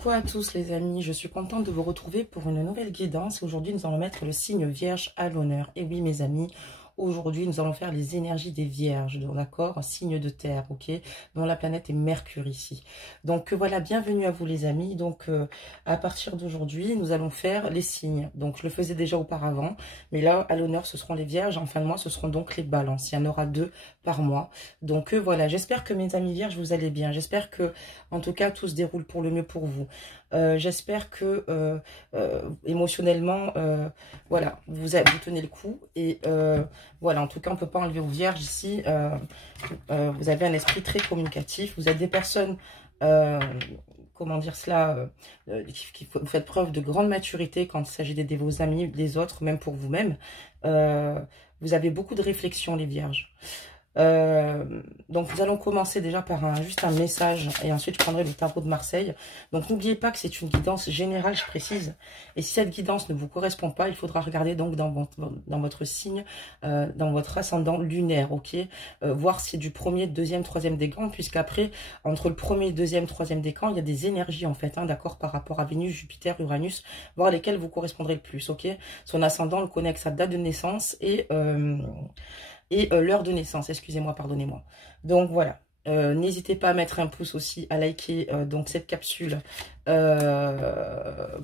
Coucou à tous les amis, je suis contente de vous retrouver pour une nouvelle guidance. Aujourd'hui, nous allons mettre le signe Vierge à l'honneur. Et oui, mes amis, aujourd'hui, nous allons faire les énergies des Vierges, d'accord? Signe de terre, ok? Dont la planète est Mercure ici. Donc voilà, bienvenue à vous les amis. Donc à partir d'aujourd'hui, nous allons faire les signes. Donc je le faisais déjà auparavant, mais là, à l'honneur, ce seront les Vierges. En fin de mois, ce seront donc les Balances. Il y en aura 2 par mois. Donc voilà, j'espère que mes amis Vierges, vous allez bien. J'espère que, en tout cas, tout se déroule pour le mieux pour vous. J'espère que émotionnellement, voilà, vous tenez le coup et voilà, en tout cas, on ne peut pas enlever aux Vierges ici. Vous avez un esprit très communicatif. Vous êtes des personnes, comment dire cela, vous faites preuve de grande maturité quand il s'agit d'aider vos amis, les autres, même pour vous-même. Vous avez beaucoup de réflexion, les Vierges. Donc nous allons commencer déjà par juste un message et ensuite je prendrai le tarot de Marseille. Donc n'oubliez pas que c'est une guidance générale, je précise, et si cette guidance ne vous correspond pas, il faudra regarder donc dans votre signe, dans votre ascendant lunaire, ok, voir si c'est du premier, deuxième, troisième décan, puisqu'après entre le premier, deuxième, troisième décan, il y a des énergies en fait, hein, d'accord, par rapport à Vénus, Jupiter, Uranus, voir lesquelles vous correspondrez le plus, ok. Son ascendant le connaît avec sa date de naissance et l'heure de naissance, excusez-moi, pardonnez-moi. Donc voilà, n'hésitez pas à mettre un pouce aussi, à liker donc cette capsule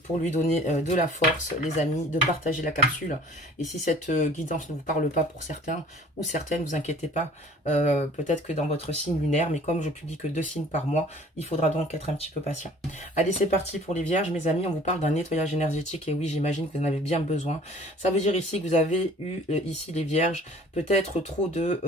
pour lui donner de la force, les amis, de partager la capsule. Et si cette guidance ne vous parle pas pour certains ou certaines, vous inquiétez pas, peut-être que dans votre signe lunaire, mais comme je publie que 2 signes par mois, il faudra donc être un petit peu patient. Allez, c'est parti pour les Vierges, mes amis, on vous parle d'un nettoyage énergétique, et oui, j'imagine que vous en avez bien besoin. Ça veut dire ici que vous avez eu, ici les Vierges, peut-être trop de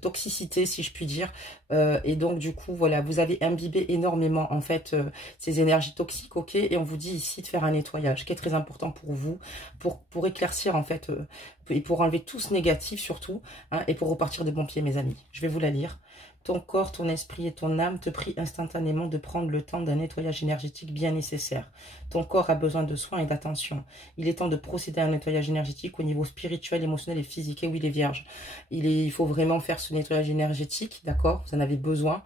toxicité, si je puis dire, et donc du coup, voilà, vous avez imbibé énormément, en fait, ces énergies toxiques, ok, et on vous dit ici de faire un nettoyage, qui est très important pour vous, pour éclaircir, en fait, et pour enlever tout ce négatif, surtout, hein, et pour repartir de bon pied, mes amis. Je vais vous la lire. Ton corps, ton esprit et ton âme te prient instantanément de prendre le temps d'un nettoyage énergétique bien nécessaire. Ton corps a besoin de soins et d'attention. Il est temps de procéder à un nettoyage énergétique au niveau spirituel, émotionnel et physique. Et oui, les Vierges, il faut vraiment faire ce nettoyage énergétique, d'accord? Vous en avez besoin.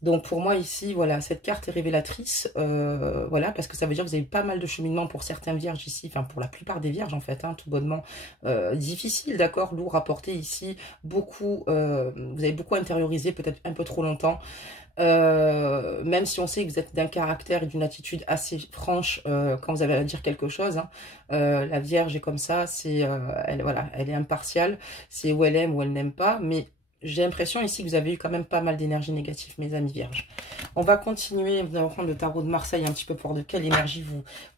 Donc pour moi ici, voilà, cette carte est révélatrice, voilà, parce que ça veut dire que vous avez pas mal de cheminement pour certains Vierges ici, enfin pour la plupart des Vierges en fait, hein, tout bonnement, difficile, d'accord, lourd à porter ici, beaucoup, vous avez beaucoup intériorisé, peut-être un peu trop longtemps, même si on sait que vous êtes d'un caractère et d'une attitude assez franche quand vous avez à dire quelque chose, hein, la Vierge est comme ça, c'est, voilà, elle est impartiale, c'est où elle aime ou elle n'aime pas, mais j'ai l'impression ici que vous avez eu quand même pas mal d'énergie négative, mes amis Vierges. On va continuer, nous allons prendre le tarot de Marseille un petit peu pour de quelle énergie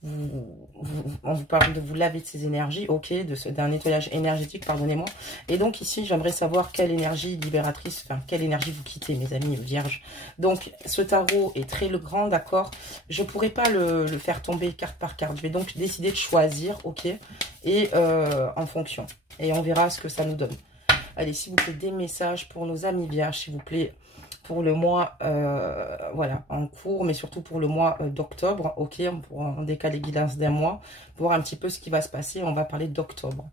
on vous parle de vous laver de ces énergies, ok, d'un nettoyage énergétique, pardonnez-moi. Et donc ici, j'aimerais savoir quelle énergie libératrice, enfin, quelle énergie vous quittez, mes amis Vierges. Donc, ce tarot est très grand, d'accord. Je ne pourrais pas le faire tomber carte par carte. Je vais donc décider de choisir, ok, et en fonction. Et on verra ce que ça nous donne. Allez, s'il vous plaît, des messages pour nos amis Vierges, s'il vous plaît, pour le mois, voilà, en cours, mais surtout pour le mois d'octobre, ok, on décale les guidances d'un mois, pour voir un petit peu ce qui va se passer, on va parler d'octobre.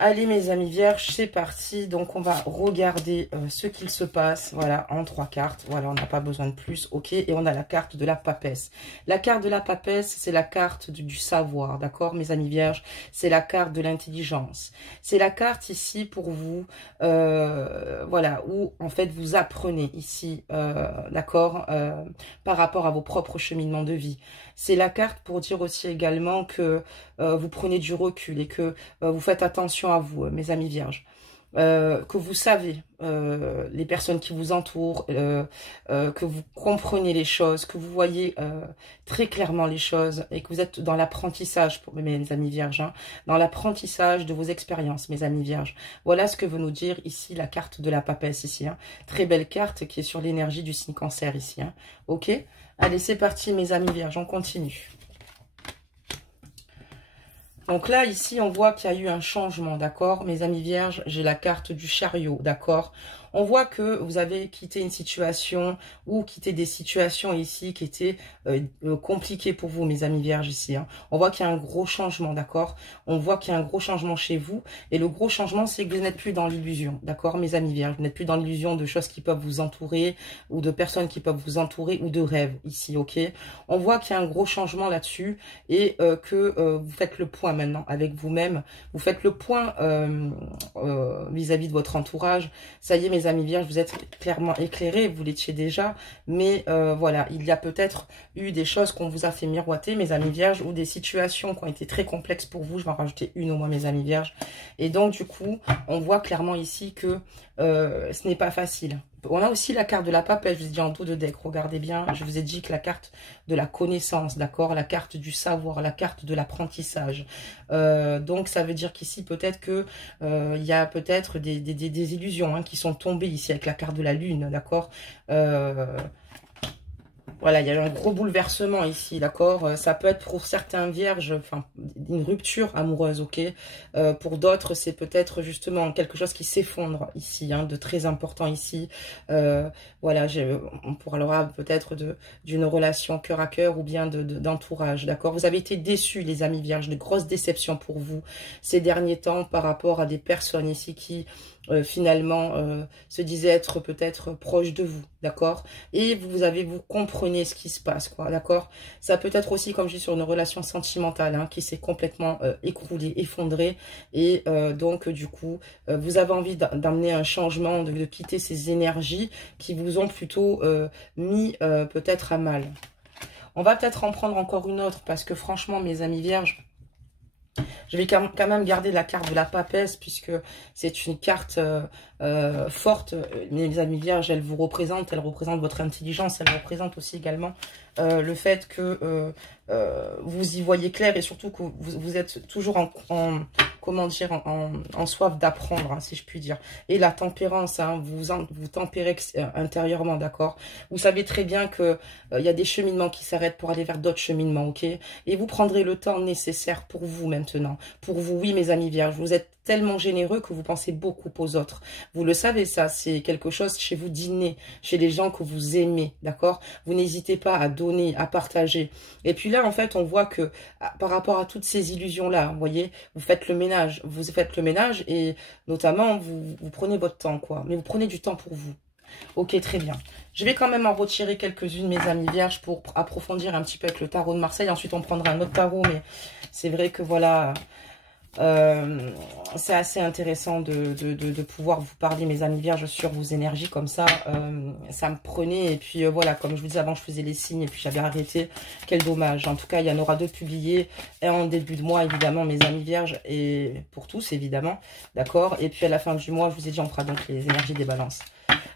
Allez, mes amis Vierges, c'est parti. Donc, on va regarder ce qu'il se passe, voilà, en 3 cartes. Voilà, on n'a pas besoin de plus, ok. Et on a la carte de la papesse. La carte de la papesse, c'est la carte du savoir, d'accord, mes amis Vierges. C'est la carte de l'intelligence. C'est la carte ici pour vous, voilà, où, en fait, vous apprenez ici, d'accord, par rapport à vos propres cheminements de vie. C'est la carte pour dire aussi également que vous prenez du recul et que vous faites attention à vous, mes amis Vierges. Que vous savez les personnes qui vous entourent, que vous comprenez les choses, que vous voyez très clairement les choses et que vous êtes dans l'apprentissage, mes amis Vierges, hein, dans l'apprentissage de vos expériences, mes amis Vierges. Voilà ce que veut nous dire ici la carte de la papesse ici. Hein. Très belle carte qui est sur l'énergie du signe Cancer ici. Hein. Ok? Allez, c'est parti, mes amis Vierges, on continue. Donc là, ici, on voit qu'il y a eu un changement, d'accord? Mes amis Vierges, j'ai la carte du chariot, d'accord? On voit que vous avez quitté une situation ou quitté des situations ici qui étaient compliquées pour vous, mes amis vierges, ici. Hein. On voit qu'il y a un gros changement, d'accord? On voit qu'il y a un gros changement chez vous. Et le gros changement, c'est que vous n'êtes plus dans l'illusion, d'accord, mes amis vierges? Vous n'êtes plus dans l'illusion de choses qui peuvent vous entourer ou de personnes qui peuvent vous entourer ou de rêves, ici, ok? On voit qu'il y a un gros changement là-dessus et que vous faites le point maintenant avec vous-même. Vous faites le point vis-à-vis de votre entourage. Ça y est, mes amis vierges, vous êtes clairement éclairés, vous l'étiez déjà, mais voilà, il y a peut-être eu des choses qu'on vous a fait miroiter, mes amis vierges, ou des situations qui ont été très complexes pour vous. Je vais en rajouter une au moins, mes amis vierges. Et donc, du coup, on voit clairement ici que ce n'est pas facile. On a aussi la carte de la papesse, je vous ai dit en dos de deck, regardez bien, je vous ai dit que la carte de la connaissance, d'accord, la carte du savoir, la carte de l'apprentissage. Donc ça veut dire qu'ici peut-être que il y a peut-être des illusions hein, qui sont tombées ici avec la carte de la lune, d'accord. Voilà, il y a eu un gros bouleversement ici, d'accord. Ça peut être pour certains vierges, enfin, une rupture amoureuse, ok. Pour d'autres, c'est peut-être justement quelque chose qui s'effondre ici, hein, de très important ici. Voilà, on parlera peut-être d'une relation cœur à cœur ou bien d'entourage, d'accord. Vous avez été déçus, les amis vierges, de grosses déceptions pour vous ces derniers temps par rapport à des personnes ici qui... finalement se disait être peut-être proche de vous, d'accord, et vous comprenez ce qui se passe, quoi, d'accord. Ça peut être aussi, comme je dis, sur une relation sentimentale hein, qui s'est complètement écroulée, effondrée, et donc du coup vous avez envie d'amener un changement, de quitter ces énergies qui vous ont plutôt mis peut-être à mal. On va peut-être en prendre encore une autre, parce que franchement, mes amis vierges, je vais quand même garder la carte de la papesse, puisque c'est une carte forte. Mes amis vierges, elle représente votre intelligence, elle représente aussi également le fait que vous y voyez clair, et surtout que vous êtes toujours en soif d'apprendre, hein, si je puis dire. Et la tempérance, hein, vous tempérez intérieurement, d'accord. Vous savez très bien que il y a des cheminements qui s'arrêtent pour aller vers d'autres cheminements, ok. Et vous prendrez le temps nécessaire pour vous maintenant. Pour vous, oui, mes amis vierges, vous êtes tellement généreux que vous pensez beaucoup aux autres. Vous le savez, ça, c'est quelque chose chez vous d'inné, chez les gens que vous aimez, d'accord. Vous n'hésitez pas à donner, à partager. Et puis là, en fait, on voit que par rapport à toutes ces illusions-là, vous voyez, vous faites le ménage. Vous faites le ménage et notamment, vous prenez votre temps, quoi. Mais vous prenez du temps pour vous. Ok, très bien. Je vais quand même en retirer quelques-unes, mes amis vierges, pour approfondir un petit peu avec le tarot de Marseille. Ensuite, on prendra un autre tarot, mais c'est vrai que voilà... c'est assez intéressant de pouvoir vous parler, mes amis vierges, sur vos énergies comme ça. Ça me prenait, et puis voilà, comme je vous disais avant, je faisais les signes et puis j'avais arrêté. Quel dommage. En tout cas, il y en aura deux publiés et en début de mois, évidemment, mes amis vierges, et pour tous, évidemment, d'accord. Et puis à la fin du mois, je vous ai dit, on fera donc les énergies des balances.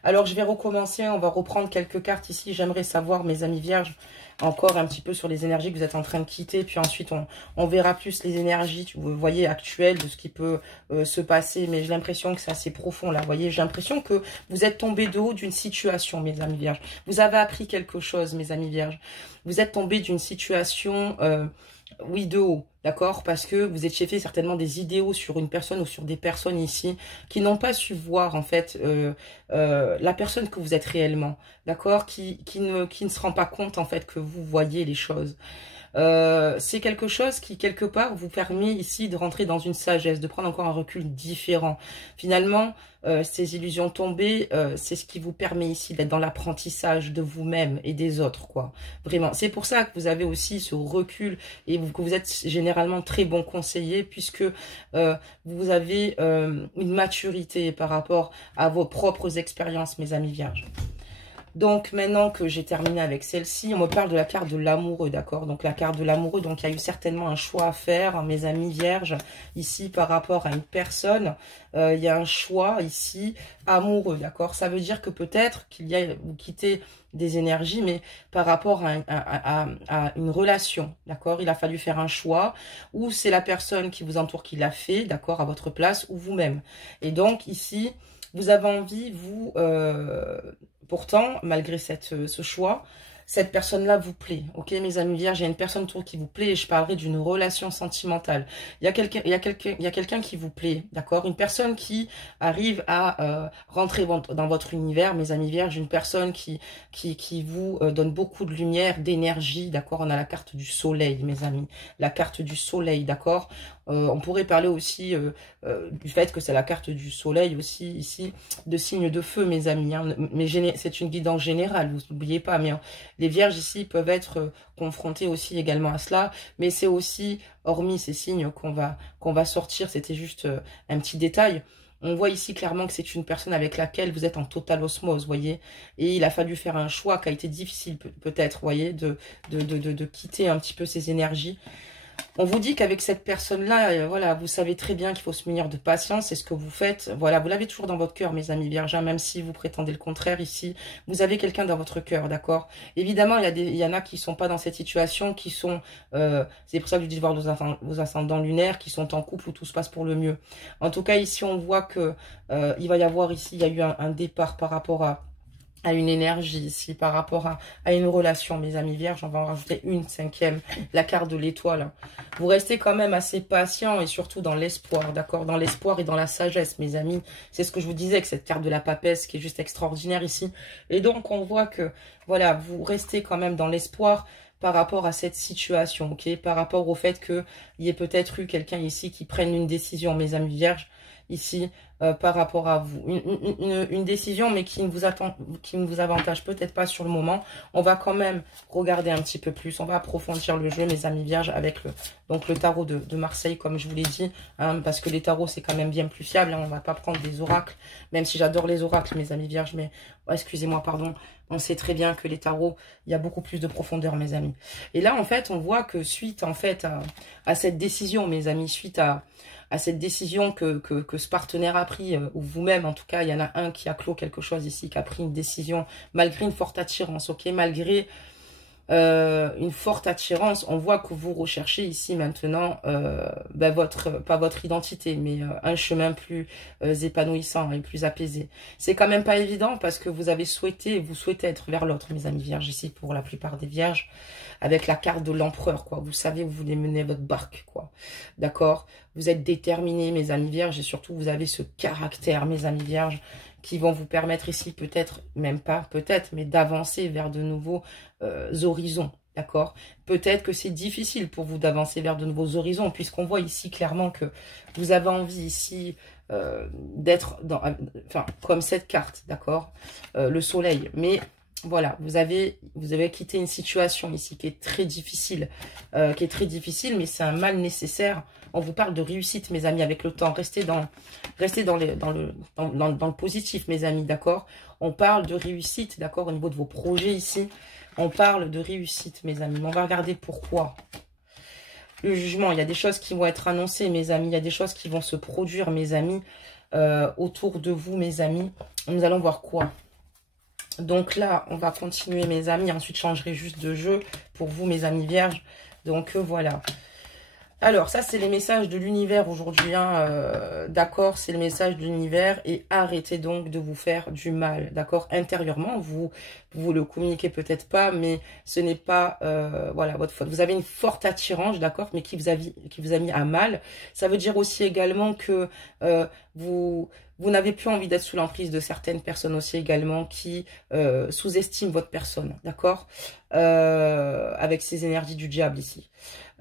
Alors, je vais recommencer, on va reprendre quelques cartes ici. J'aimerais savoir, mes amis vierges, encore un petit peu sur les énergies que vous êtes en train de quitter. Puis ensuite, on verra plus les énergies, vous voyez, actuelles, de ce qui peut se passer. Mais j'ai l'impression que c'est assez profond, là. Vous voyez, j'ai l'impression que vous êtes tombé de haut d'une situation, mes amis vierges. Vous avez appris quelque chose, mes amis vierges. Vous êtes tombé d'une situation... oui, de haut, d'accord, parce que vous étiez fait certainement des idéaux sur une personne ou sur des personnes ici qui n'ont pas su voir en fait la personne que vous êtes réellement, d'accord, qui ne se rend pas compte en fait que vous voyez les choses. C'est quelque chose qui, quelque part, vous permet ici de rentrer dans une sagesse, de prendre encore un recul différent. Finalement, ces illusions tombées, c'est ce qui vous permet ici d'être dans l'apprentissage de vous-même et des autres, quoi. Vraiment. C'est pour ça que vous avez aussi ce recul et que vous êtes généralement très bon conseiller, puisque vous avez une maturité par rapport à vos propres expériences, mes amis vierges. Donc, maintenant que j'ai terminé avec celle-ci, on me parle de la carte de l'amoureux, d'accord? Donc, la carte de l'amoureux, donc il y a eu certainement un choix à faire, hein, mes amis vierges, ici, par rapport à une personne. Il y a un choix, ici, amoureux, d'accord? Ça veut dire que peut-être qu'il y a, vous quittez des énergies, mais par rapport à une relation, d'accord? Il a fallu faire un choix, ou c'est la personne qui vous entoure qui l'a fait, d'accord, à votre place, ou vous-même. Et donc, ici, vous avez envie, vous... pourtant, malgré ce choix, cette personne-là vous plaît, ok mes amis vierges, il y a une personne autour qui vous plaît et je parlerai d'une relation sentimentale. Il y a quelqu'un qui vous plaît, d'accord? Une personne qui arrive à rentrer dans votre univers, mes amis vierges, une personne qui vous donne beaucoup de lumière, d'énergie, d'accord? On a la carte du soleil, mes amis, la carte du soleil, d'accord? On pourrait parler aussi du fait que c'est la carte du soleil aussi ici, de signes de feu, mes amis, hein. Mais c'est une guidance générale, vous n'oubliez pas, mais les vierges ici peuvent être confrontés aussi également à cela, mais c'est aussi, hormis ces signes qu'on va sortir, c'était juste un petit détail. On voit ici clairement que c'est une personne avec laquelle vous êtes en totale osmose, voyez. Et il a fallu faire un choix qui a été difficile peut-être, voyez, de quitter un petit peu ces énergies. On vous dit qu'avec cette personne-là, voilà, vous savez très bien qu'il faut se munir de patience. C'est ce que vous faites. Voilà, vous l'avez toujours dans votre cœur, mes amis vierges, même si vous prétendez le contraire ici. Vous avez quelqu'un dans votre cœur, d'accord? Évidemment, il y en a qui sont pas dans cette situation, qui sont... c'est pour ça que je dis de voir vos ascendants lunaires, qui sont en couple où tout se passe pour le mieux. En tout cas, ici, on voit que il va y avoir ici, il y a eu un départ par rapport à une énergie ici, par rapport à une relation, mes amis vierges. On va en rajouter une cinquième, la carte de l'étoile. Vous restez quand même assez patient et surtout dans l'espoir, d'accord? Dans l'espoir et dans la sagesse, mes amis. C'est ce que je vous disais, que cette carte de la papesse qui est juste extraordinaire ici. Et donc, on voit que, voilà, vous restez quand même dans l'espoir par rapport à cette situation, ok? Par rapport au fait qu'il y ait peut-être eu quelqu'un ici qui prenne une décision, mes amis vierges, ici, par rapport à vous. Une décision, mais qui ne vous avantage peut-être pas sur le moment. On va quand même regarder un petit peu plus. On va approfondir le jeu, mes amis vierges, avec le tarot de Marseille, comme je vous l'ai dit. Hein, parce que les tarots, c'est quand même bien plus fiable. Hein, on va pas prendre des oracles, même si j'adore les oracles, mes amis vierges. Mais, oh, excusez-moi, pardon. On sait très bien que les tarots, il y a beaucoup plus de profondeur, mes amis. Et là, en fait, on voit que suite, en fait, à cette décision, mes amis, suite à cette décision que ce partenaire a pris, ou vous-même, en tout cas, il y en a un qui a clos quelque chose ici, qui a pris une décision, malgré une forte attirance, ok, malgré une forte attirance, on voit que vous recherchez ici maintenant pas votre identité, mais un chemin plus épanouissant et plus apaisé. C'est quand même pas évident parce que vous souhaitez être vers l'autre, mes amis vierges, ici pour la plupart des vierges, avec la carte de l'empereur, quoi. Vous savez, vous voulez mener votre barque, quoi. D'accord? Vous êtes déterminés, mes amis vierges, et surtout, vous avez ce caractère, mes amis vierges, qui vont vous permettre ici, peut-être, même pas peut-être, mais d'avancer vers de nouveaux horizons, d'accord? Peut-être que c'est difficile pour vous d'avancer vers de nouveaux horizons, puisqu'on voit ici clairement que vous avez envie ici d'être comme cette carte, d'accord? Le soleil, mais... Voilà, vous avez quitté une situation ici qui est très difficile, mais c'est un mal nécessaire. On vous parle de réussite, mes amis, avec le temps. Restez dans le positif, mes amis, d'accord? On parle de réussite, d'accord, au niveau de vos projets ici. On parle de réussite, mes amis. On va regarder pourquoi. Le jugement, il y a des choses qui vont être annoncées, mes amis. Il y a des choses qui vont se produire, mes amis, autour de vous, mes amis. Nous allons voir quoi? Donc là, on va continuer, mes amis. Ensuite, je changerai juste de jeu pour vous, mes amis vierges. Donc, voilà. Alors, ça, c'est les messages de l'univers aujourd'hui. Hein, d'accord, c'est le message de l'univers. Et arrêtez donc de vous faire du mal. D'accord, intérieurement, vous le communiquez peut-être pas, mais ce n'est pas voilà, votre faute. Vous avez une forte attirance, d'accord, mais qui vous a mis à mal. Ça veut dire aussi également que vous n'avez plus envie d'être sous l'emprise de certaines personnes aussi également qui sous-estiment votre personne, d'accord, avec ces énergies du diable ici.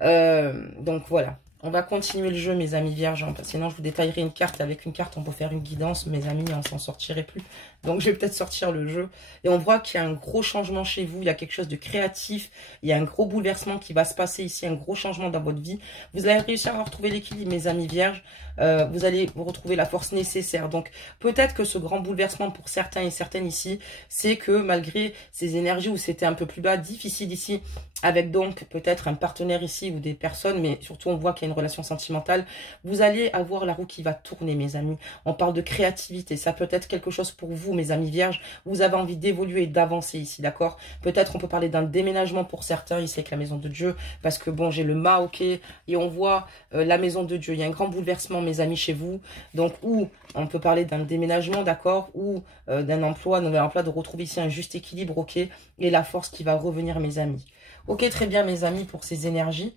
Donc voilà, on va continuer le jeu, mes amis vierges, hein, sinon je vous détaillerai une carte. Avec une carte, on peut faire une guidance, mes amis, on s'en sortirait plus. Donc je vais peut-être sortir le jeu. Et on voit qu'il y a un gros changement chez vous, il y a quelque chose de créatif, il y a un gros bouleversement qui va se passer ici, un gros changement dans votre vie. Vous allez réussir à retrouver l'équilibre, mes amis vierges. Vous allez vous retrouver la force nécessaire. Donc peut-être que ce grand bouleversement pour certains et certaines ici, c'est que malgré ces énergies où c'était un peu plus bas, difficile ici, avec donc peut-être un partenaire ici ou des personnes, mais surtout on voit qu'il y a une relation sentimentale, vous allez avoir la roue qui va tourner, mes amis. On parle de créativité. Ça peut être quelque chose pour vous, mes amis vierges. Vous avez envie d'évoluer, d'avancer ici, d'accord? Peut-être on peut parler d'un déménagement pour certains, ici avec la maison de Dieu, parce que bon, j'ai le mât, ok, et on voit la maison de Dieu. Il y a un grand bouleversement, mes amis, chez vous. Donc, ou on peut parler d'un déménagement, d'accord? Ou d'un emploi, un nouvel emploi, de retrouver ici un juste équilibre, ok? Et la force qui va revenir, mes amis. Ok, très bien, mes amis, pour ces énergies.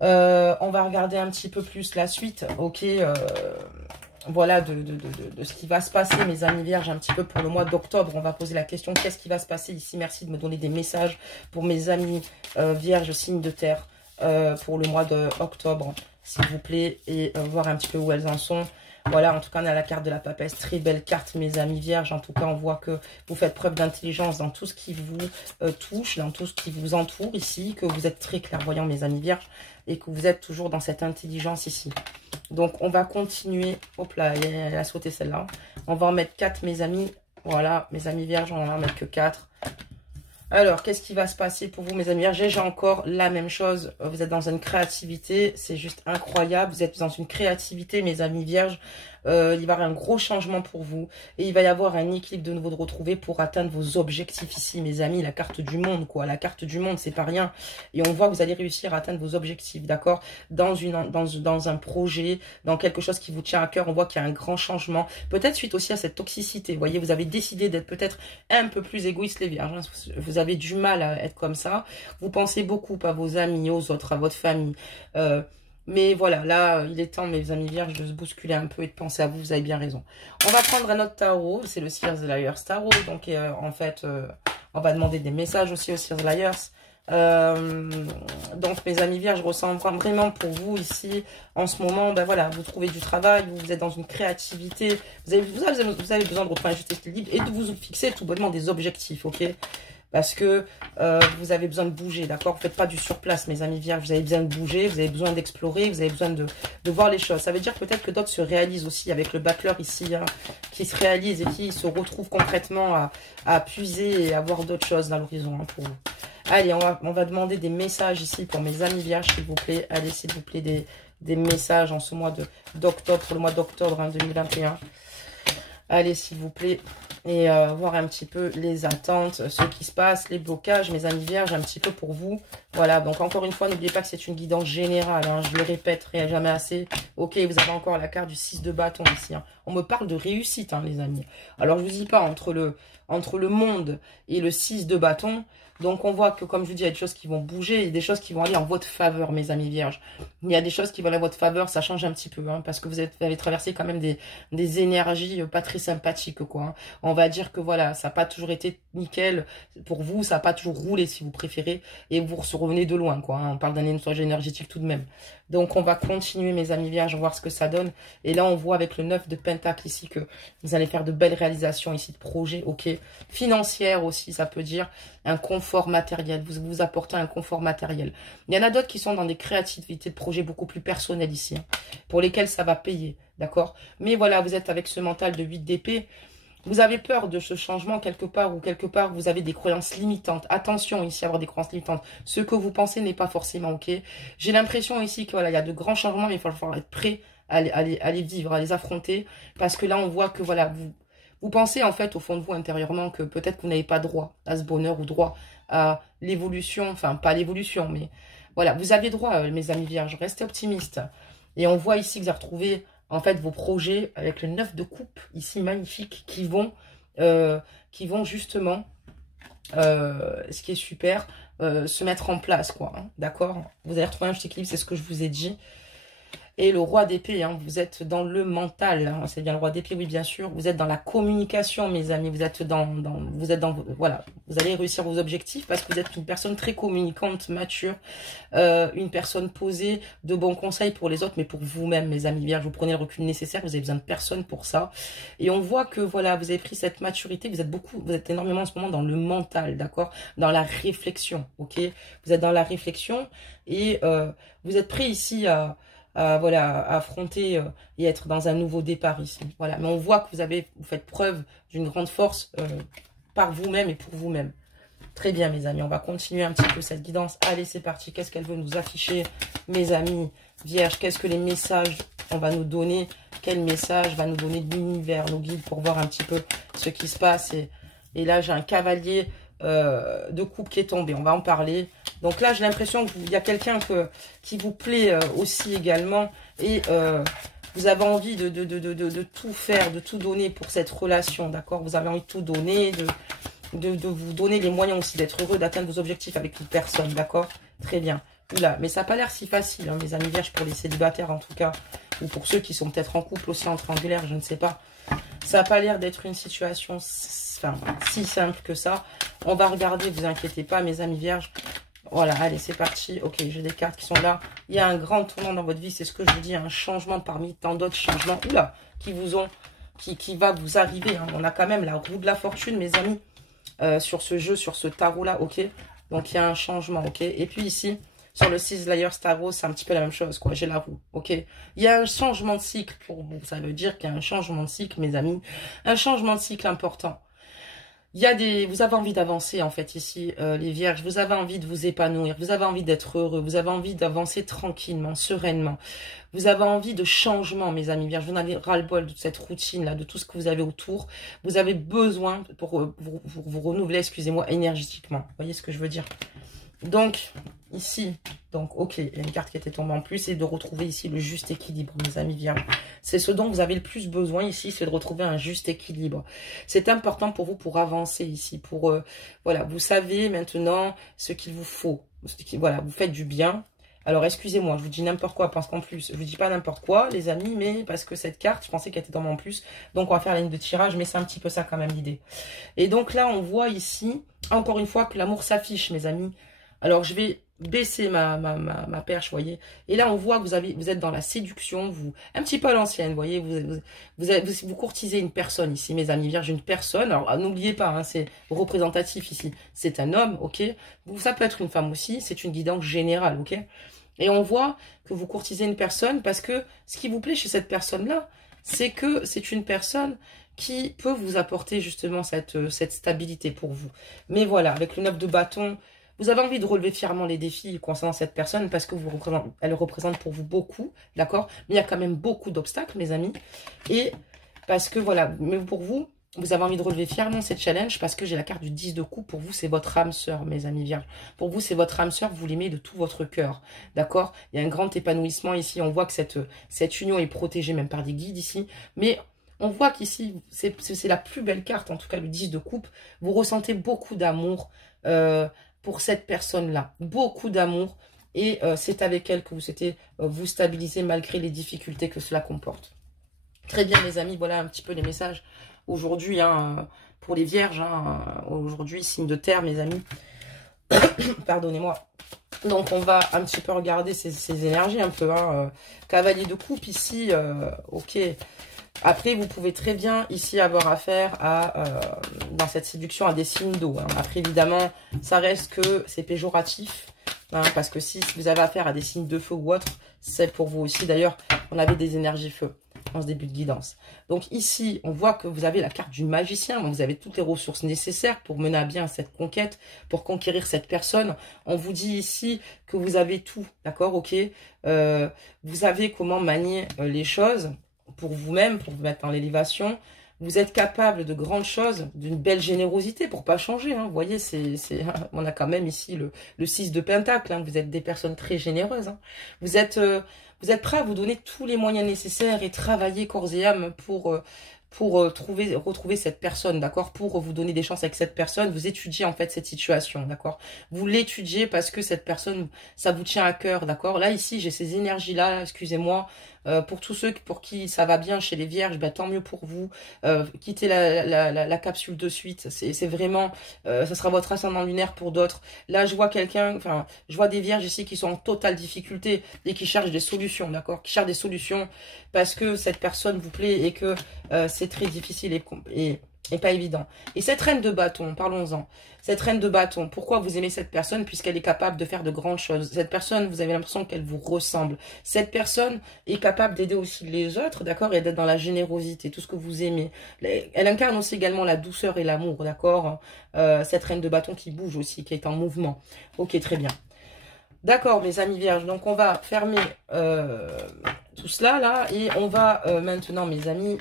On va regarder un petit peu plus la suite, ok, voilà, de ce qui va se passer, mes amis vierges, un petit peu pour le mois d'octobre. On va poser la question, qu'est-ce qui va se passer ici? Merci de me donner des messages pour mes amis vierges, signes de terre, pour le mois d'octobre, s'il vous plaît, et voir un petit peu où elles en sont. Voilà, en tout cas, on a la carte de la papesse. Très belle carte, mes amis vierges. En tout cas, on voit que vous faites preuve d'intelligence dans tout ce qui vous touche, dans tout ce qui vous entoure ici, que vous êtes très clairvoyants, mes amis vierges, et que vous êtes toujours dans cette intelligence ici. Donc, on va continuer. Hop là, elle a sauté celle-là. On va en mettre 4, mes amis. Voilà, mes amis vierges, on va en mettre que 4. Alors, qu'est-ce qui va se passer pour vous, mes amis vierges? J'ai encore la même chose. Vous êtes dans une créativité. C'est juste incroyable. Vous êtes dans une créativité, mes amis vierges. Il va y avoir un gros changement pour vous. Et il va y avoir un équilibre de nouveau de retrouver pour atteindre vos objectifs ici, mes amis. La carte du monde, quoi. La carte du monde, c'est pas rien. Et on voit que vous allez réussir à atteindre vos objectifs, d'accord? Dans un projet, dans quelque chose qui vous tient à cœur. On voit qu'il y a un grand changement. Peut-être suite aussi à cette toxicité. Vous voyez, vous avez décidé d'être peut-être un peu plus égoïste, les vierges, hein. Vous avez du mal à être comme ça. Vous pensez beaucoup à vos amis, aux autres, à votre famille. Mais voilà, là, il est temps, mes amis vierges, de se bousculer un peu et de penser à vous. Vous avez bien raison. On va prendre un autre tarot. C'est le Seers Liars Tarot. Donc, en fait, on va demander des messages aussi aux Seers Liars. Donc, mes amis vierges, je ressens vraiment pour vous ici, en ce moment, ben voilà, vous trouvez du travail, vous êtes dans une créativité. Vous avez besoin de retrouver un juste équilibre et de vous fixer tout bonnement des objectifs, ok? Parce que vous avez besoin de bouger, d'accord? Vous ne faites pas du surplace, mes amis vierges. Vous avez besoin de bouger, vous avez besoin d'explorer, vous avez besoin de voir les choses. Ça veut dire peut-être que d'autres se réalisent aussi avec le battleur ici, hein, qui se réalise et qui se retrouve concrètement à puiser et à voir d'autres choses dans l'horizon, hein, pour vous. Allez, on va demander des messages ici pour mes amis vierges, s'il vous plaît. Allez, s'il vous plaît, des messages en ce mois d'octobre, pour le mois d'octobre, hein, 2021. Allez, s'il vous plaît. Et voir un petit peu les attentes, ce qui se passe, les blocages, mes amis vierges, un petit peu pour vous. Voilà, donc encore une fois, n'oubliez pas que c'est une guidance générale, hein, je le répéterai jamais assez. Ok, vous avez encore la carte du 6 de bâton ici, hein. On me parle de réussite, hein, les amis. Alors, je vous dis pas, entre le monde et le 6 de bâton, donc on voit que, comme je vous dis, il y a des choses qui vont bouger et des choses qui vont aller en votre faveur, mes amis vierges. Il y a des choses qui vont aller en votre faveur, ça change un petit peu, hein, parce que vous avez traversé quand même des énergies pas très sympathiques, quoi, hein. On va dire que voilà, ça n'a pas toujours été nickel pour vous, ça n'a pas toujours roulé si vous préférez, et vous revenez de loin, quoi, hein. On parle d'un nettoyage énergétique tout de même. Donc on va continuer, mes amis vierges, voir ce que ça donne. Et là on voit avec le 9 de Pentacle ici que vous allez faire de belles réalisations ici de projets, ok. Financière aussi, ça peut dire un confort matériel, vous apportez un confort matériel. Il y en a d'autres qui sont dans des créativités de projets beaucoup plus personnels ici, hein, pour lesquels ça va payer, d'accord. Mais voilà, vous êtes avec ce mental de 8 d'épée. Vous avez peur de ce changement quelque part, ou quelque part vous avez des croyances limitantes. Attention ici à avoir des croyances limitantes. Ce que vous pensez n'est pas forcément ok. J'ai l'impression ici que voilà, il y a de grands changements, mais il va falloir être prêt à les vivre, à les affronter. Parce que là, on voit que voilà, vous pensez en fait au fond de vous intérieurement que peut-être que vous n'avez pas droit à ce bonheur ou droit à l'évolution. Enfin, pas l'évolution, mais voilà, vous avez droit, mes amis vierges. Restez optimistes. Et on voit ici que vous avez retrouvé en fait vos projets avec le 9 de coupe ici magnifique qui vont justement, ce qui est super, se mettre en place, quoi, hein, d'accord. Vous allez retrouver un juste équilibre, c'est ce que je vous ai dit. Et le roi d'épée, hein, vous êtes dans le mental, hein, c'est bien le roi d'épée, oui bien sûr. Vous êtes dans la communication, mes amis. Vous êtes voilà, vous allez réussir vos objectifs parce que vous êtes une personne très communicante, mature, une personne posée, de bons conseils pour les autres, mais pour vous-même, mes amis vierges. Vous prenez le recul nécessaire, vous avez besoin de personne pour ça. Et on voit que voilà, vous avez pris cette maturité. Vous êtes énormément en ce moment dans le mental, d'accord, dans la réflexion, ok. Vous êtes dans la réflexion et vous êtes prêt ici voilà, à affronter et être dans un nouveau départ ici. Voilà, mais on voit que vous faites preuve d'une grande force par vous-même et pour vous-même. Très bien, mes amis, on va continuer un petit peu cette guidance. Allez, c'est parti. Qu'est-ce qu'elle veut nous afficher, mes amis? Vierge, qu'est-ce que les messages on va nous donner? Quel message va nous donner de l'univers, nos guides, pour voir un petit peu ce qui se passe? Et là, j'ai un cavalier de coupe qui est tombé. On va en parler. Donc là, j'ai l'impression qu'il y a quelqu'un qui vous plaît aussi également. Et vous avez envie de tout faire, de tout donner pour cette relation, d'accord? Vous avez envie de tout donner, de vous donner les moyens aussi d'être heureux, d'atteindre vos objectifs avec une personne, d'accord? Très bien. Oula, mais ça n'a pas l'air si facile, hein, mes amis vierges, pour les célibataires en tout cas, ou pour ceux qui sont peut-être en couple aussi, en triangulaire, je ne sais pas. Ça n'a pas l'air d'être une situation si simple que ça. On va regarder, vous inquiétez pas, mes amis vierges. Voilà, allez, c'est parti. Ok, j'ai des cartes qui sont là. Il y a un grand tournant dans votre vie, c'est ce que je vous dis, un changement parmi tant d'autres changements, oula, qui va vous arriver. Hein. On a quand même la roue de la fortune, mes amis, sur ce jeu, sur ce tarot-là, ok? Donc, il y a un changement, ok? Et puis ici, sur le 6 Layers Tarot, c'est un petit peu la même chose, quoi. J'ai la roue, ok? Il y a un changement de cycle pour vous. Ça veut dire qu'il y a un changement de cycle, mes amis. Un changement de cycle important. Vous avez envie d'avancer, en fait, ici, les vierges. Vous avez envie de vous épanouir. Vous avez envie d'être heureux. Vous avez envie d'avancer tranquillement, sereinement. Vous avez envie de changement, mes amis vierges. Vous en avez ras-le-bol de cette routine-là, de tout ce que vous avez autour. Vous avez besoin, pour vous renouveler, excusez-moi, énergétiquement. Vous voyez ce que je veux dire? Donc, ici, donc, ok, il y a une carte qui était tombée en plus, et de retrouver ici le juste équilibre, mes amis vierges. C'est ce dont vous avez le plus besoin ici, c'est de retrouver un juste équilibre. C'est important pour vous pour avancer ici, pour, voilà, vous savez maintenant ce qu'il vous faut. Voilà, vous faites du bien. Alors, excusez-moi, je vous dis n'importe quoi, parce qu'en plus, je vous dis pas n'importe quoi, les amis, mais parce que cette carte, je pensais qu'elle était tombée en plus, donc on va faire la ligne de tirage, mais c'est un petit peu ça quand même l'idée. Et donc là, on voit ici, encore une fois, que l'amour s'affiche, mes amis. Alors, je vais baisser ma perche, vous voyez. Et là, on voit que vous êtes dans la séduction, un petit peu à l'ancienne, vous voyez. Vous courtisez une personne ici, mes amis vierges, une personne. Alors, n'oubliez pas, hein, c'est représentatif ici. C'est un homme, ok. Ça peut être une femme aussi, c'est une guidance générale, ok. Et on voit que vous courtisez une personne parce que ce qui vous plaît chez cette personne-là, c'est que c'est une personne qui peut vous apporter justement cette stabilité pour vous. Mais voilà, avec le 9 de bâton, vous avez envie de relever fièrement les défis concernant cette personne parce que elle représente pour vous beaucoup, d'accord? Mais il y a quand même beaucoup d'obstacles, mes amis. Et parce que, voilà, mais pour vous, vous avez envie de relever fièrement cette challenge parce que j'ai la carte du 10 de coupe. Pour vous, c'est votre âme sœur, mes amis vierges. Pour vous, c'est votre âme sœur, vous l'aimez de tout votre cœur, d'accord? Il y a un grand épanouissement ici. On voit que cette union est protégée même par des guides ici. Mais on voit qu'ici, c'est la plus belle carte, en tout cas le 10 de coupe. Vous ressentez beaucoup d'amour, pour cette personne-là, beaucoup d'amour, et c'est avec elle que vous souhaitez vous stabiliser malgré les difficultés que cela comporte. Très bien, les amis, voilà un petit peu les messages aujourd'hui, hein, pour les vierges, hein, aujourd'hui, signe de terre, mes amis. Pardonnez-moi. Donc, on va un petit peu regarder ces énergies, un peu, hein, cavalier de coupe ici, ok. Après, vous pouvez très bien ici avoir affaire à, dans cette séduction, à des signes d'eau. Hein. Après, évidemment, ça reste que c'est péjoratif. Hein, parce que si vous avez affaire à des signes de feu ou autre, c'est pour vous aussi. D'ailleurs, on avait des énergies feu en ce début de guidance. Donc ici, on voit que vous avez la carte du magicien. Vous avez toutes les ressources nécessaires pour mener à bien cette conquête, pour conquérir cette personne. On vous dit ici que vous avez tout, d'accord, ok. Vous savez comment manier les choses pour vous-même, pour vous mettre dans l'élévation. Vous êtes capable de grandes choses, d'une belle générosité pour pas changer. Hein. Vous voyez, on a quand même ici le 6 de Pentacle. Hein. Vous êtes des personnes très généreuses. Hein. Vous êtes prêts à vous donner tous les moyens nécessaires et travailler corps et âme pour retrouver cette personne, d'accord? Pour vous donner des chances avec cette personne, vous étudiez en fait cette situation, d'accord? Vous l'étudiez parce que cette personne, ça vous tient à cœur, d'accord? Là, ici, j'ai ces énergies-là, excusez-moi. Pour tous ceux pour qui ça va bien chez les vierges, bah, tant mieux pour vous. Quittez la capsule de suite. C'est vraiment, ça sera votre ascendant lunaire pour d'autres. Là, je vois je vois des vierges ici qui sont en totale difficulté et qui cherchent des solutions, d'accord? Qui cherchent des solutions parce que cette personne vous plaît et que c'est très difficile et pas évident. Et cette reine de bâton, parlons-en. Cette reine de bâton, pourquoi vous aimez cette personne? Puisqu'elle est capable de faire de grandes choses. Cette personne, vous avez l'impression qu'elle vous ressemble. Cette personne est capable d'aider aussi les autres, d'accord? Et d'être dans la générosité, tout ce que vous aimez. Elle incarne aussi également la douceur et l'amour, d'accord? Cette reine de bâton qui bouge aussi, qui est en mouvement. Ok, très bien. D'accord, mes amis vierges. Donc, on va fermer tout cela, là. Et on va maintenant, mes amis,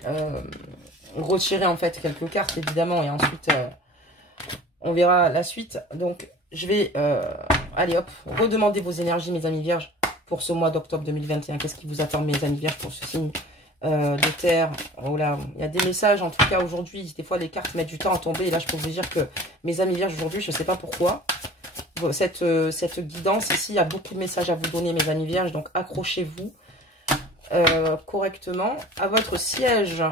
retirer, en fait, quelques cartes, évidemment. Et ensuite, on verra la suite. Donc, je vais, allez, hop, redemander vos énergies, mes amis vierges, pour ce mois d'octobre 2021. Qu'est-ce qui vous attend, mes amis vierges, pour ce signe de terre? Oh là, il y a des messages, en tout cas, aujourd'hui. Des fois, les cartes mettent du temps à tomber. Et là, je peux vous dire que, mes amis vierges, aujourd'hui, je ne sais pas pourquoi. Cette guidance ici, il y a beaucoup de messages à vous donner, mes amis vierges, donc accrochez-vous correctement à votre siège,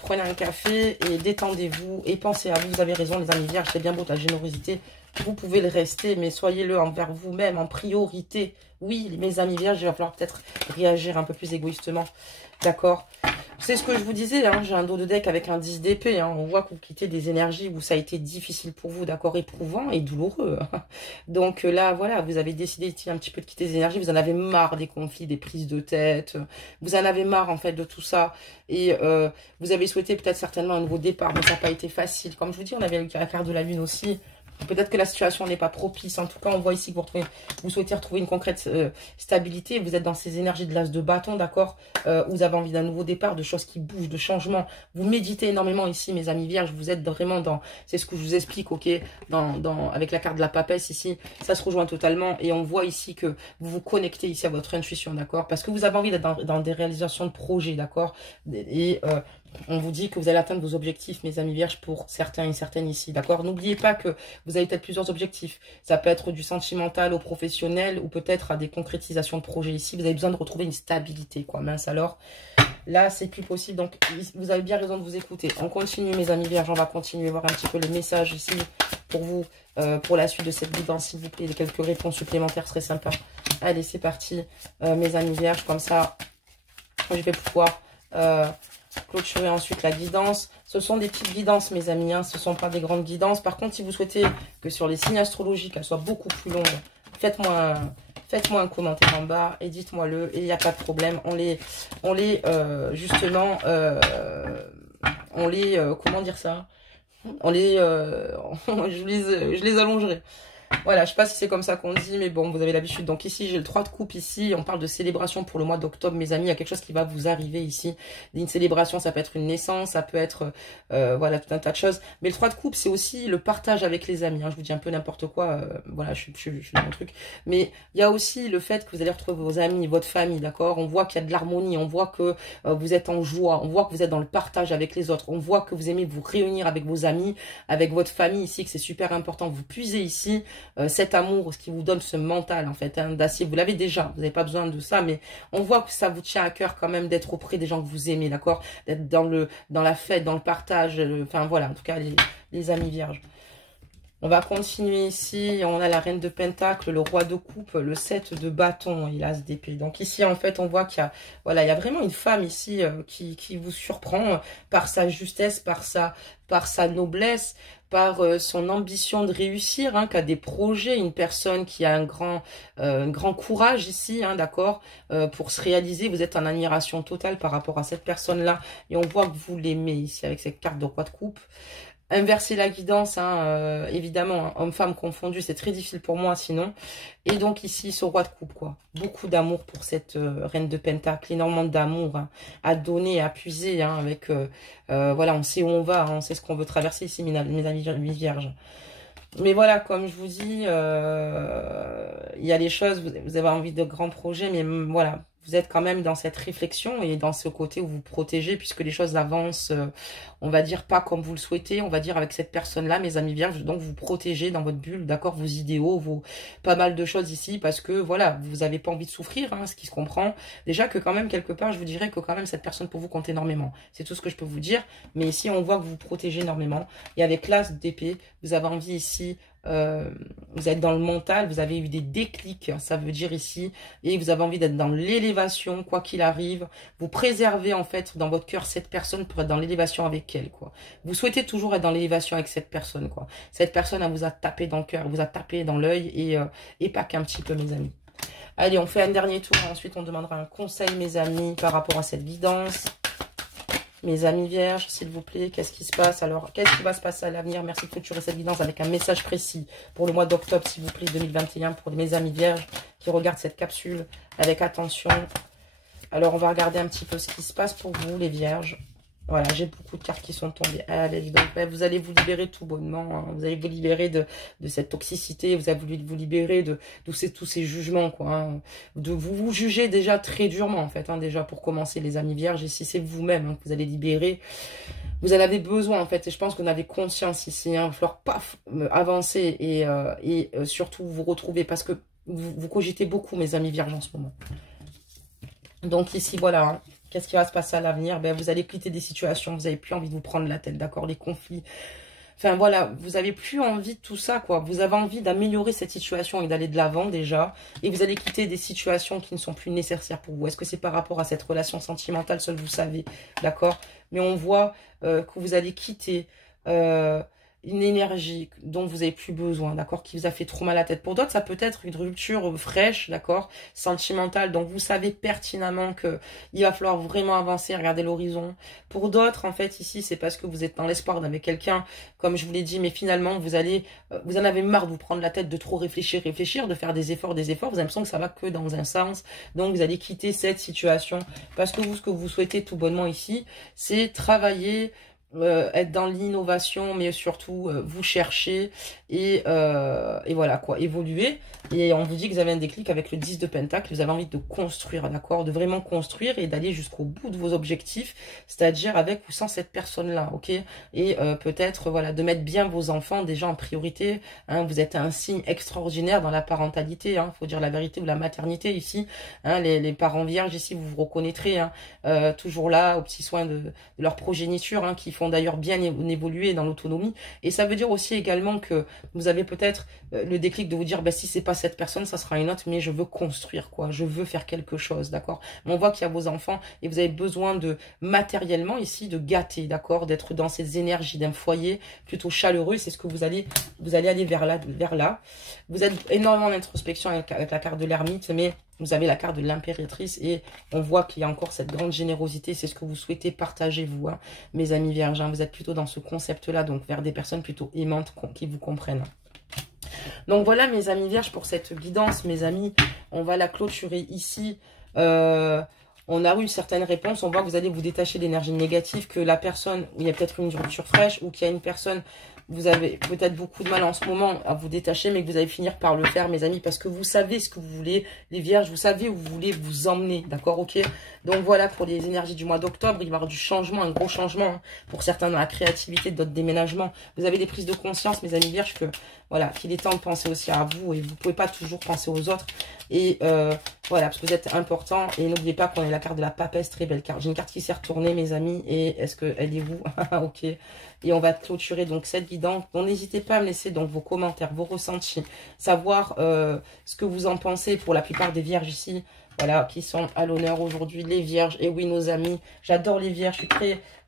prenez un café et détendez-vous et pensez à vous. Vous avez raison, les amis vierges, c'est bien beau la générosité, vous pouvez le rester, mais soyez-le envers vous-même en priorité. Oui, mes amis vierges, il va falloir peut-être réagir un peu plus égoïstement, d'accord? C'est ce que je vous disais, hein, j'ai un dos de deck avec un 10 d'épée, hein, on voit que vous quittez des énergies où ça a été difficile pour vous, d'accord, éprouvant et douloureux. Donc là, voilà, vous avez décidé un petit peu de quitter des énergies, vous en avez marre des conflits, des prises de tête, vous en avez marre en fait de tout ça, et vous avez souhaité peut-être certainement un nouveau départ, mais ça n'a pas été facile. Comme je vous dis, on avait eu la carte de la lune aussi. Peut-être que la situation n'est pas propice. En tout cas, on voit ici que vous souhaitez retrouver une concrète stabilité. Vous êtes dans ces énergies de l'as de bâton, d'accord, vous avez envie d'un nouveau départ, de choses qui bougent, de changements. Vous méditez énormément ici, mes amis vierges. Vous êtes vraiment dans... C'est ce que je vous explique, ok, avec la carte de la papesse ici. Ça se rejoint totalement. Et on voit ici que vous vous connectez ici à votre intuition, d'accord, parce que vous avez envie d'être dans des réalisations de projets, d'accord. Et... on vous dit que vous allez atteindre vos objectifs, mes amis vierges, pour certains et certaines ici, d'accord? N'oubliez pas que vous avez peut-être plusieurs objectifs. Ça peut être du sentimental au professionnel ou peut-être à des concrétisations de projets ici. Vous avez besoin de retrouver une stabilité, quoi. Mince alors. Là, c'est plus possible. Donc, vous avez bien raison de vous écouter. On continue, mes amis vierges. On va continuer à voir un petit peu les messages ici pour vous, pour la suite de cette guidance, s'il vous plaît. Quelques réponses supplémentaires seraient sympas. Allez, c'est parti, mes amis vierges. Comme ça, je vais pouvoir... clôturer ensuite la guidance. Ce sont des petites guidances, mes amis, hein. Ce ne sont pas des grandes guidances. Par contre, si vous souhaitez que sur les signes astrologiques, elles soient beaucoup plus longues, faites-moi un commentaire en bas et dites-moi-le. Et il n'y a pas de problème. Justement, comment dire ça? Je les allongerai. Voilà, je sais pas si c'est comme ça qu'on dit, mais bon, vous avez l'habitude. Donc ici, j'ai le 3 de coupe ici. On parle de célébration pour le mois d'octobre, mes amis. Il y a quelque chose qui va vous arriver ici. Une célébration, ça peut être une naissance, ça peut être, voilà, tout un tas de choses. Mais le 3 de coupe, c'est aussi le partage avec les amis. Hein. Je vous dis un peu n'importe quoi. Voilà, je suis dans mon truc. Mais il y a aussi le fait que vous allez retrouver vos amis, votre famille, d'accord? On voit qu'il y a de l'harmonie. On voit que vous êtes en joie. On voit que vous êtes dans le partage avec les autres. On voit que vous aimez vous réunir avec vos amis, avec votre famille ici, que c'est super important. Vous puisez ici cet amour, ce qui vous donne ce mental en fait, hein, d'acier. Vous l'avez déjà, vous n'avez pas besoin de ça, mais on voit que ça vous tient à cœur quand même d'être auprès des gens que vous aimez, d'accord, d'être dans la fête, dans le partage, enfin voilà, en tout cas les amis vierges. On va continuer ici, on a la reine de pentacle, le roi de coupe, le 7 de bâton et l'as d'épée. Donc ici en fait on voit qu'il y a, voilà, il y a vraiment une femme ici qui vous surprend par sa justesse, par sa noblesse, par son ambition de réussir, hein, qui a des projets, une personne qui a un grand courage ici, hein, d'accord, pour se réaliser. Vous êtes en admiration totale par rapport à cette personne-là et on voit que vous l'aimez ici avec cette carte de roi de coupe. Inverser la guidance, hein, évidemment, hein, homme-femme confondu, c'est très difficile pour moi sinon. Et donc ici, ce roi de coupe, quoi. Beaucoup d'amour pour cette reine de pentacle, énormément d'amour hein, à donner, à puiser, hein, avec, voilà, on sait où on va, hein, on sait ce qu'on veut traverser ici, mes amis vierges. Mais voilà, comme je vous dis, il y a les choses, vous avez envie de grands projets, mais voilà, vous êtes quand même dans cette réflexion et dans ce côté où vous protégez, puisque les choses avancent, on va dire pas comme vous le souhaitez, on va dire avec cette personne-là, mes amis vierges, donc vous protégez dans votre bulle, d'accord, vos idéaux, pas mal de choses ici, parce que voilà, vous n'avez pas envie de souffrir, hein, ce qui se comprend. Déjà que quand même, quelque part, je vous dirais que quand même cette personne pour vous compte énormément. C'est tout ce que je peux vous dire, mais ici on voit que vous protégez énormément. Et avec l'as d'épée, vous avez envie ici, vous êtes dans le mental, vous avez eu des déclics, ça veut dire ici, et vous avez envie d'être dans l'élévation, quoi qu'il arrive. Vous préservez en fait dans votre cœur cette personne pour être dans l'élévation avec elle, quoi. Vous souhaitez toujours être dans l'élévation avec cette personne, quoi. Cette personne, elle vous a tapé dans le cœur, vous a tapé dans l'œil et pas qu'un petit peu, mes amis. Allez, on fait un dernier tour, ensuite on demandera un conseil, mes amis, par rapport à cette guidance. Mes amis vierges, s'il vous plaît, qu'est-ce qui se passe? Alors, qu'est-ce qui va se passer à l'avenir? Merci de clôturer cette guidance avec un message précis pour le mois d'octobre, s'il vous plaît, 2021, pour mes amis vierges qui regardent cette capsule avec attention. Alors, on va regarder un petit peu ce qui se passe pour vous, les vierges. Voilà, j'ai beaucoup de cartes qui sont tombées. Allez, donc, vous allez vous libérer tout bonnement. Hein. Vous allez vous libérer de cette toxicité. Vous allez vous libérer de tous ces jugements, quoi. Hein. Vous jugez déjà très durement, en fait. Hein, déjà, pour commencer, les amis vierges. Et si c'est vous-même hein, que vous allez libérer, vous en avez besoin, en fait. Et je pense qu'on avait conscience ici. Hein. Il va falloir paf, avancer et surtout vous retrouver. Parce que vous cogitez beaucoup, mes amis vierges, en ce moment. Donc ici, voilà, hein. Qu'est-ce qui va se passer à l'avenir? Ben, vous allez quitter des situations, vous n'avez plus envie de vous prendre la tête, d'accord? Les conflits. Enfin, voilà, vous n'avez plus envie de tout ça, quoi. Vous avez envie d'améliorer cette situation et d'aller de l'avant, déjà. Et vous allez quitter des situations qui ne sont plus nécessaires pour vous. Est-ce que c'est par rapport à cette relation sentimentale? Seul vous savez, d'accord? Mais on voit que vous allez quitter... une énergie dont vous n'avez plus besoin, d'accord, qui vous a fait trop mal à la tête. Pour d'autres, ça peut être une rupture fraîche, d'accord, sentimentale. Donc, vous savez pertinemment que il va falloir vraiment avancer, regarder l'horizon. Pour d'autres, en fait, ici, c'est parce que vous êtes dans l'espoir d'avec quelqu'un, comme je vous l'ai dit, mais finalement, vous en avez marre de vous prendre la tête, de trop réfléchir, de faire des efforts. Vous avez l'impression que ça va que dans un sens. Donc, vous allez quitter cette situation parce que vous, ce que vous souhaitez tout bonnement ici, c'est travailler, être dans l'innovation, mais surtout vous chercher et voilà quoi, évoluer. Et on vous dit que vous avez un déclic avec le 10 de Pentacle, vous avez envie de construire, d'accord, de vraiment construire et d'aller jusqu'au bout de vos objectifs, c'est-à-dire avec ou sans cette personne-là, ok. Et peut-être, voilà, de mettre bien vos enfants déjà en priorité, hein. Vous êtes un signe extraordinaire dans la parentalité, hein, faut dire la vérité, ou la maternité ici, hein, les parents vierges ici, vous vous reconnaîtrez, hein, toujours là, aux petits soins de leur progéniture, hein, qui font d'ailleurs bien évoluer dans l'autonomie. Et ça veut dire aussi également que vous avez peut-être le déclic de vous dire, bah, si c'est pas cette personne, ça sera une autre, mais je veux construire, quoi. Je veux faire quelque chose, d'accord. On voit qu'il y a vos enfants et vous avez besoin de, matériellement ici, de gâter, d'accord, d'être dans ces énergies d'un foyer plutôt chaleureux. C'est ce que vous allez aller vers là. Vous êtes énormément en introspection avec la carte de l'ermite, mais vous avez la carte de l'impératrice et on voit qu'il y a encore cette grande générosité. C'est ce que vous souhaitez partager, vous, hein, mes amis vierges. Hein, vous êtes plutôt dans ce concept-là, donc vers des personnes plutôt aimantes qui vous comprennent. Donc voilà, mes amis vierges, pour cette guidance, mes amis, on va la clôturer ici. On a eu certaines réponses. On voit que vous allez vous détacher d'énergie négative, que la personne, il y a peut-être une rupture fraîche ou qu'il y a une personne... Vous avez peut-être beaucoup de mal en ce moment à vous détacher, mais que vous allez finir par le faire, mes amis, parce que vous savez ce que vous voulez, les vierges, vous savez où vous voulez vous emmener, d'accord, ok. Donc voilà, pour les énergies du mois d'octobre, il va y avoir du changement, un gros changement, hein, pour certains dans la créativité, d'autres déménagements. Vous avez des prises de conscience, mes amis vierges, que voilà, qu'il est temps de penser aussi à vous, et vous ne pouvez pas toujours penser aux autres. Et voilà, parce que vous êtes important, et n'oubliez pas qu'on est la carte de la papesse, très belle carte. J'ai une carte qui s'est retournée, mes amis, et est-ce qu'elle est vous? Ok. Et on va clôturer donc cette guidance. Donc n'hésitez pas à me laisser donc vos commentaires, vos ressentis, savoir ce que vous en pensez pour la plupart des vierges ici, voilà, qui sont à l'honneur aujourd'hui, les vierges. Et oui, nos amis, j'adore les vierges,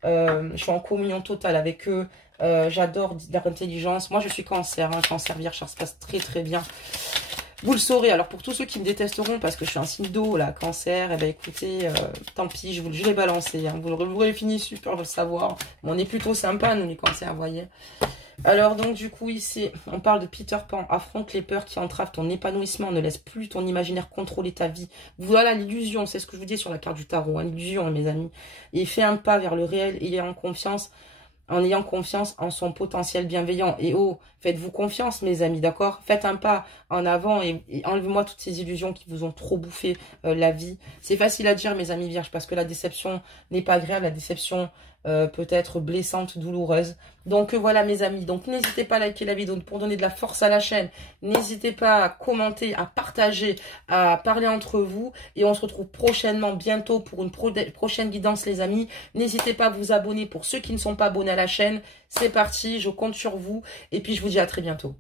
je suis en communion totale avec eux. J'adore leur intelligence. Moi, je suis cancer, hein, cancer vierge, ça se passe très très bien. Vous le saurez. Alors, pour tous ceux qui me détesteront, parce que je suis un signe d'eau, là, cancer, eh ben, écoutez, tant pis, je l'ai balancé. Hein, vous l'aurez fini super de le savoir. On est plutôt sympa, nous, les cancers, vous voyez. Alors, donc, du coup, ici, on parle de Peter Pan. Affronte les peurs qui entravent ton épanouissement. Ne laisse plus ton imaginaire contrôler ta vie. Voilà l'illusion. C'est ce que je vous dis sur la carte du tarot. Hein, l'illusion, mes amis. Et fais un pas vers le réel. Et en confiance. En ayant confiance en son potentiel bienveillant. Et oh, faites-vous confiance, mes amis, d'accord? Faites un pas en avant et enlevez-moi toutes ces illusions qui vous ont trop bouffé la vie. C'est facile à dire, mes amis vierges, parce que la déception n'est pas agréable. La déception peut être blessante, douloureuse. Donc voilà, mes amis. Donc n'hésitez pas à liker la vidéo pour donner de la force à la chaîne. N'hésitez pas à commenter, à partager, à parler entre vous. Et on se retrouve prochainement, bientôt, pour une prochaine guidance, les amis. N'hésitez pas à vous abonner pour ceux qui ne sont pas abonnés à la chaîne. C'est parti, je compte sur vous. Et puis je vous dis à très bientôt.